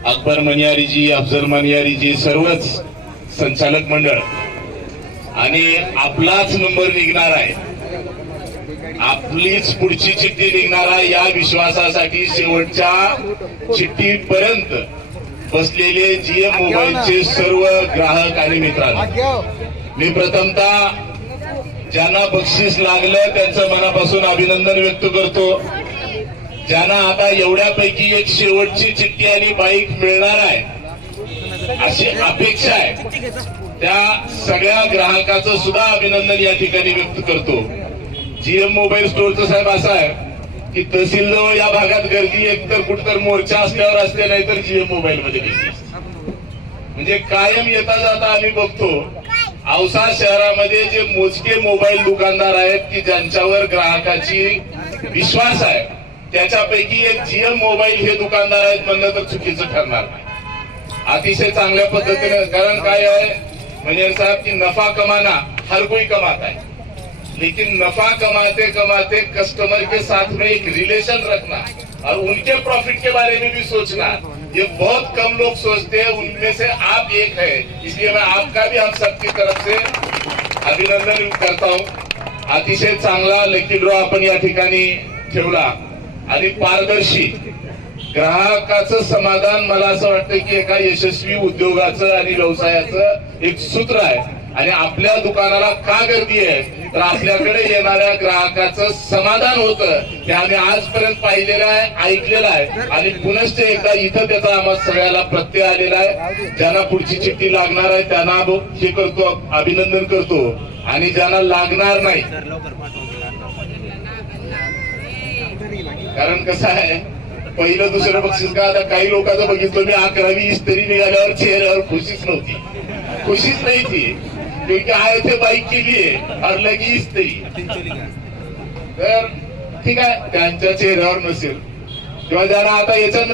अकबर मनियारीजी, अफजल मनियारीजी, सर्वच संचालक मंडळ आणि आपलाच नंबर निघणार आहे, आपलीच पुढची चिठ्ठी निघणार आहे या विश्वासासाठी शेवटच्या चिठ्ठीपर्यंत बसलेले जीएम मोबाईलचे सर्व ग्राहक आणि मित्रांनो, मी प्रथमतः ज्यांना बक्षीस लागलं त्यांचं मनापासून अभिनंदन व्यक्त करतो. ज्यांना आता एवढ्यापैकी एक शेवटची चिठ्ठी आणि बाईक मिळणार आहे अशी अपेक्षा आहे, त्या सगळ्या ग्राहकाचं सुद्धा अभिनंदन या ठिकाणी व्यक्त करतो. जीएम मोबाईल स्टोअरचं साहेब असं आहे की तहसीलजवळ या भागात गर्दी एकतर कुठतर मोर्चा असल्यावर असते, नाहीतर जीएम मोबाईल मध्ये म्हणजे कायम येता जाता आम्ही बघतो औसा शहरामध्ये जे मोजके मोबाईल दुकानदार आहेत की ज्यांच्यावर ग्राहकाची विश्वास आहे, त्याच्यापैकी एक जीएम मोबाईल हे दुकानदार आहेत म्हणलं तर चुकीचं ठरणार नाही. अतिशय चांगल्या पद्धतीने, कारण काय आहे मनियर साहब की नफा कमाना हर कोई कमाता है, लेकिन नफा कमाते कमाते कस्टमर के साथ में एक रिलेशन रखना और उनके प्रॉफिट के बारे में भी सोचना, ये बहुत कम लोग सोचते हैं. उनमें से आप एक है, इसलिए मैं आपका भी हम सबकी तरफ से अभिनंदन करता हूं. अतिशय चांगला लकी ड्रॉ आपण या ठिकाणी ठेवला आणि पारदर्शी ग्राहकाचं समाधान, मला असं वाटतं की एका यशस्वी उद्योगाचं आणि व्यवसायाचं एक सूत्र आहे. आणि आपल्या दुकानाला का गर्दी आहे तर आपल्याकडे येणाऱ्या ग्राहकाचं समाधान होतं, ते आम्ही आजपर्यंत पाहिलेलं आहे, ऐकलेलं आहे आणि पुनश्च एकदा इथं त्याचा आम्हाला सगळ्याला प्रत्यय आलेला आहे. ज्यांना पुढची चिठ्ठी लागणार आहे त्यांना हे करतो, अभिनंदन करतो आणि ज्यांना लागणार नाही, कारण कसं आहे पहिलं दुसरं बक्षीस का आता काही लोकांचं बघितलं मी 11वी इस्त्री निघाल्यावर चेहऱ्यावर खुशीच नव्हती, खुशीच नाही थी क्योंकि आए थे बाईक के लिए और लगी इस्त्री. तर ठीक आहे, त्यांच्या चेहऱ्यावर नसेल किंवा ज्यांना आता याच्या